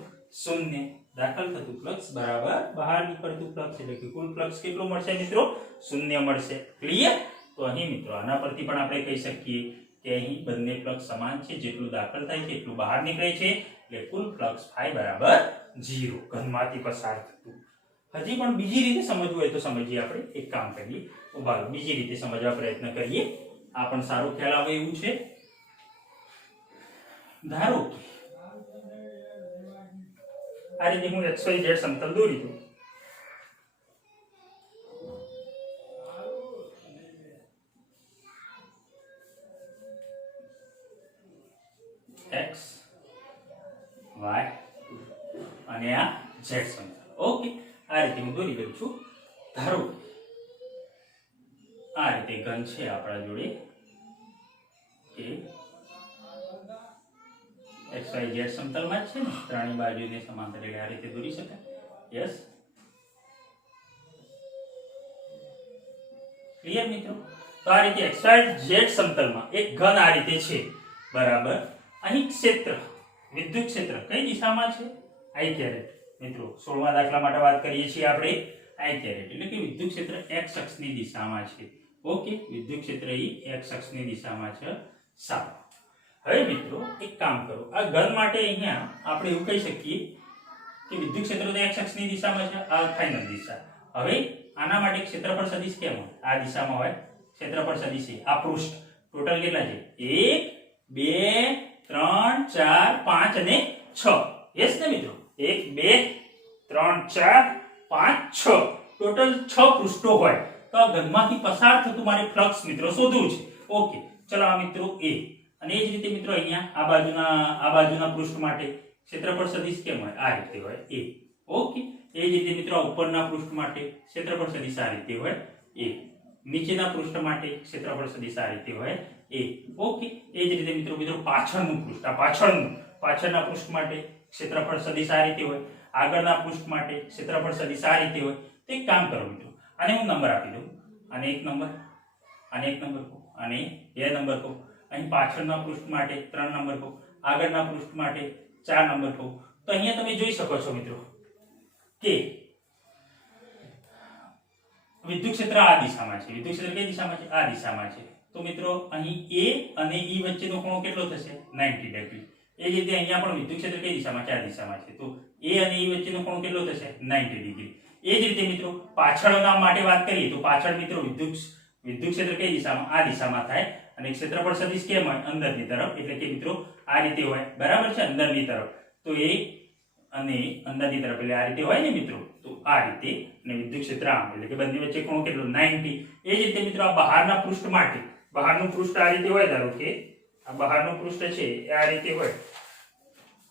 0. દાખલ થતું ફ્લક્સ બરાબર બહાર નીકળતું ફ્લક્સ, એટલે કે કુલ ફ્લક્સ કેટલું મળશે મિત્રો? 0 મળશે. ક્લિયર? તો અહીં મિત્રો આના પરથી પણ આપણે કહી શકીએ કે અહીં બંને ફ્લક્સ સમાન છે, જેટલું દાખલ થાય છે એટલું બહાર નીકળે છે, એટલે કુલ ફ્લક્સ φ બરાબર 0 ઘનમાંથી પસાર થતું. હજી પણ બીજી રીતે સમજવું હોય તો સમજીએ. આપણે એક કામ કરીએ, ઉભા રહો, બીજી રીતે સમજવા પ્રયત્ન કરીએ, આ પણ સારો ખ્યાલ આવે એવું છે. ધારો કે આ રીતે હું xy z સમતલ દોરી દઉં. x y અને આ z સમતલ. ઓકે, આ રીતે હું દોરી દઉં છું. ધારો આ રીતે ઘન છે આપણા જોડે કે x y z સમતલમાં જ છે ને, ત્રણેય બાજુને સમાંતર, એટલે આ રીતે દોરી શકાય. યસ, ક્લિયર મિત્રો? તો આ રીતે x y z સમતલમાં એક ઘન આ રીતે છે, બરાબર. અહીં ક્ષેત્ર, વિદ્યુત ક્ષેત્ર કઈ દિશામાં છે? I caret. મિત્રો 16મા દાખલા માટે વાત કરીએ છીએ આપણે. I કેરેટ એટલે કે વિદ્યુત ક્ષેત્ર x અક્ષની દિશામાં છે. ઓકે, વિદ્યુત ક્ષેત્ર x અક્ષની દિશામાં છે. સારું. હવે મિત્રો એક કામ કરો, આ ઘન માટે અહીંયા આપણે એવું કહી શકીએ કે વિદ્યુત ક્ષેત્ર તો x અક્ષની દિશામાં છે, આ ફાઇનલ દિશા. હવે આના માટે ક્ષેત્રફળ સદિશ કેમ હોય? આ દિશામાં હોય. ક્ષેત્રફળ સદિશ છે આ પૃષ્ઠ. ટોટલ કેટલા છે? 1 2 3 4 5 અને 6. યસ ને મિત્રો? 1 2 3 4 5 6 ટોટલ 6 પૃષ્ઠો હોય. તો આ ઘનમાંથી પસાર થતું મારે ફ્લક્સ મિત્રો શોધવું છે. ઓકે, ચલો આ મિત્રો A. અને એ જ રીતે મિત્રો અહીંયા આ બાજુના પૃષ્ઠ માટે ક્ષેત્રફળ સદિશ કેમ હોય? આ રીતે હોય A. ઓકે, એ જ રીતે મિત્રો ઉપરના પૃષ્ઠ માટે ક્ષેત્રફળ સદિશ આ રીતે હોય A. નીચેના પૃષ્ઠ માટે ક્ષેત્રફળ સદિશ આ રીતે હોય A. ઓકે, એ જ રીતે મિત્રો પાછળનું પૃષ્ઠ, આ પાછળના પૃષ્ઠ માટે ક્ષેત્રફળ સદિશ આ રીતે હોય, આગળના પૃષ્ઠ માટે ક્ષેત્રફળ સદિશ આ રીતે હોય. તો એક કામ કરો મિત્રો, આને હું નંબર આપી દઉં, આને 1 નંબર, આને 1 નંબર, અને 2 નંબર કહું, અહીં પાછળના પૃષ્ઠ માટે 3 નંબર કહું, આગળના પૃષ્ઠ માટે 4 નંબર કહું. તો અહીંયા તમે જોઈ શકો છો મિત્રો કે વિદ્યુત ક્ષેત્ર આ દિશામાં છે. વિદ્યુત ક્ષેત્ર કઈ દિશામાં છે? આ દિશામાં છે. તો મિત્રો અહીં A અને E વચ્ચેનો ખૂણો કેટલો થશે? 90 ડિગ્રી. એ જ રીતે અહીંયા પણ વિદ્યુત ક્ષેત્ર કઈ દિશામાં છે? આ દિશામાં છે. તો A અને E વચ્ચેનો ખૂણો કેટલો થશે? 90 ડિગ્રી. એ જ રીતે મિત્રો પાછળના માટે વાત કરીએ તો પાછળ મિત્રો વિદ્યુત ક્ષેત્ર કઈ દિશામાં? આ દિશામાં થાય અને ક્ષેત્રફળ સદિશ કેમ હોય? અંદરની તરફ. એટલે કે મિત્રો આ રીતે હોય, બરાબર છે, અંદરની તરફ. તો એ અને અંદરની તરફ એટલે આ રીતે હોય ને મિત્રો. તો આ રીતે અને વિદ્યુત ક્ષેત્ર આમ એટલે કે બંને વચ્ચે ખૂણો કેટલો? 90. એ જ રીતે મિત્રો આ બહારના પૃષ્ઠ માટે, બહારનું પૃષ્ઠ આ રીતે હોય, ધારો કે આ બહારનું પૃષ્ઠ છે એ આ રીતે હોય,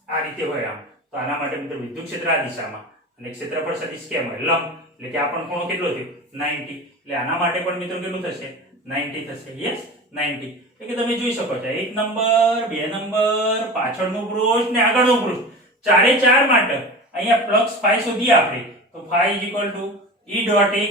આ રીતે હોય આમ. તો આના માટે મિત્રો વિદ્યુત ક્ષેત્ર આ દિશામાં અને ક્ષેત્રફળ સદિશ કેમ હોય? લંબ. એટલે કે આ પણ ખૂણો કેટલો થયો? 90. એટલે આના માટે પણ મિત્રો કેટલું થશે? 90 થશે. યસ, 90. એટલે કે તમે જોઈ શકો છો 1 નંબર, 2 નંબર, પાછળનું પૃષ્ઠ ને આગળનું પૃષ્ઠ, ચારે ચાર માટે અહીંયા ફ્લક્સ phi શોધીએ આપણે. તો phi E dot A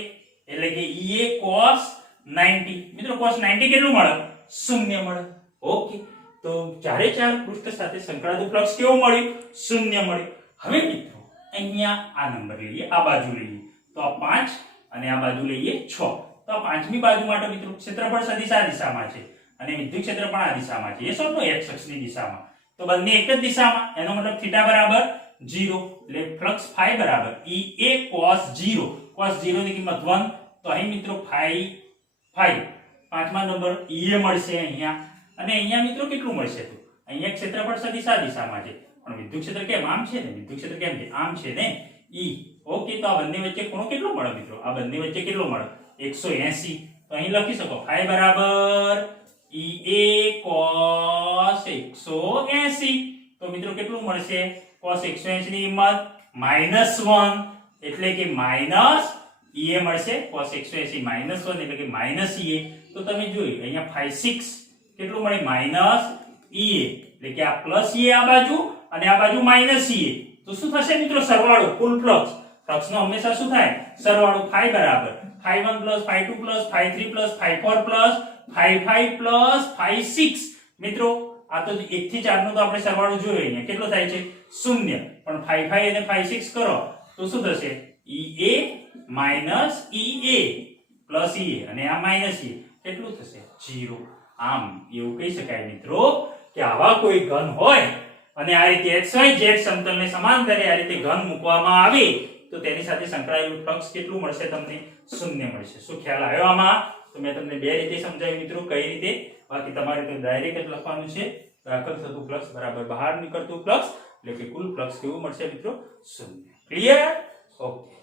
એટલે કે EA cos 90. મિત્રો cos 90 કેટલું મળે? 0 મળે. ઓકે. તો ચારે ચાર પૃષ્ઠ સાથે સંકળાયેલું ફ્લક્સ કેવું મળ્યું? 0 મળ્યું. હવે મિત્રો અહીંયા આ નંબર લઈએ, આ બાજુ લઈએ. તો આ 5 અને આ બાજુ લઈએ 6. તો આ પાંચમી બાજુ માટે મિત્રો ક્ષેત્રફળ સદિશ આ દિશામાં છે અને વિદ્યુત ક્ષેત્ર પણ આ દિશામાં છે. એ શું? તો x અક્ષની દિશામાં. તો બંને એક જ દિશામાં, એનો મતલબ θ બરાબર 0. એટલે ફ્લક્સ phi બરાબર EA cos 0. cos 0 ની કિંમત 1. તો અહીં મિત્રો phi પાંચમા નંબર EA મળશે અહીંયા. અને અહીંયા મિત્રો કેટલું મળશે? તો અહીંયા ક્ષેત્રફળ સદિશ આ દિશામાં છે પણ વિદ્યુત ક્ષેત્ર કેમ આમ છે ને? વિદ્યુત ક્ષેત્ર કેમ છે? આમ છે ને, E. ઓકે. તો આ બંને વચ્ચે ખૂણો કેટલો મળે મિત્રો? આ બંને વચ્ચે કેટલો મળે? 180. તો અહીં લખી શકો phi બરાબર EA cos 180. તો મિત્રો કેટલું મળશે? cos 180 ની કિંમત -1 એટલે કે માઈનસ EA મળશે. cos 180 -1 એટલે કે માઈનસ EA. તો તમે જોઈ અહીંયા phi 6 કેટલું મળે? Minus EA. એટલે કે આ પ્લસ EA આ બાજુ અને આ બાજુ માઈનસ EA. તો શું થશે મિત્રો? સરવાળો, કુલ ફ્લક્સ. ફ્લક્સનો હંમેશા શું થાય? સરવાળો. phi બરાબર phi 1 plus phi 2 plus phi 3 plus phi 4 plus phi 5 plus phi 6. મિત્રો આ તો 1 થી 4 નો તો આપણે સરવાળો જોયો અહીંયા કેટલો થાય છે? 0. પણ phi 5 અને phi 6 કરો તો શું થશે? EA minus EA plus EA અને આ minus EA કેટલું થશે? 0. આમ એવું કહી શકાય મિત્રો કે આવા કોઈ ઘન હોય અને આ રીતે XYZ સમતલને સમાંતરે આ રીતે ઘન મૂકવામાં આવે તો તેની સાથે સંકળાયેલું ફ્લક્સ કેટલું મળશે? તમને 0 મળશે. શું ખ્યાલ આવ્યો આમાં? તો મેં તમને બે રીતે સમજાવ્યું મિત્રો, કઈ રીતે. બાકી તમારે તો ડાયરેક્ટ જ લખવાનું છે. દાખલ થતું ફ્લક્સ બરાબર બહાર નીકળતું ફ્લક્સ એટલે કે કુલ ફ્લક્સ કેવું મળશે મિત્રો? 0. ક્લિયર? ઓકે.